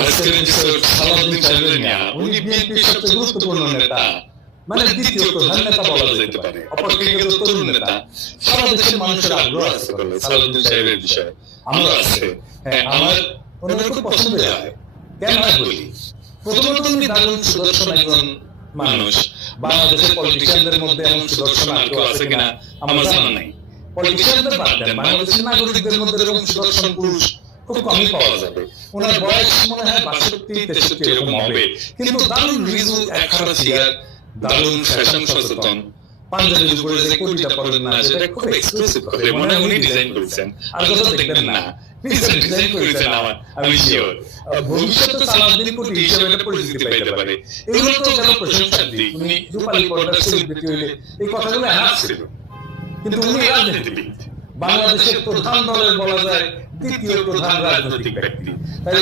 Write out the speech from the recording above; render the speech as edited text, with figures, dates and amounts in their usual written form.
আজকের এপিসোড সালাউদ্দিন সাহেবের নিয়ে। উনি বিএনপির সবচেয়ে গুরুত্বপূর্ণ নেতা, মানে দ্বিতীয় প্রধান নেতা বলা যেতে পারে। অপেক্ষাকৃত তরুণ নেতা। সারা দেশের মানুষের আগ্রহ আছে বলে সালাউদ্দিন সাহেবের বিষয়ে। আমার আছে, হ্যাঁ, আমার ওনার খুব পছন্দ হয়। কেন হয় বলি? প্রথমত উনি দারুণ সুদর্শন একজন মানুষ। বাংলাদেশের পলিটিশিয়ানদের মধ্যে এমন সুদর্শন আর কেউ আছে কিনা আমার জানা নাই। পলিটিশিয়ানদের বাদ দেন, বাংলাদেশের নাগরিকদের মধ্যে এরকম সুদর্শন পুরুষ খুব কমই পাওয়া যাবে। ওনার বয়স মনে হয় ৬২-৬৩ এরকম হবে, কিন্তু দারুণ রিজু, একখানা সিগার, দারুণ ফ্যাশন সচেতন। পাঞ্জাবির উপরে যে কোটিটা পরেন না, সেটা খুব এক্সক্লুসিভ করে মনে হয় উনি ডিজাইন করেছেন, আর কোথাও দেখবেন না। নিজে ডিজাইন করেছেন, আমি শিওর ভবিষ্যতে সালাউদ্দিন কোটি হিসেবে একটা পরিচিতি পাইতে পারে। এগুলো তো যেন প্রশংসার দিক। উনি রূপালী পর্দার সেলিব্রিটি হইলে এই কথাগুলো এনাফ ছিল, কিন্তু উনি রাজনীতিবিদ, বাংলাদেশের প্রধান দলের বলা যায় দ্বিতীয় প্রধান রাজনৈতিক ব্যক্তি। তাই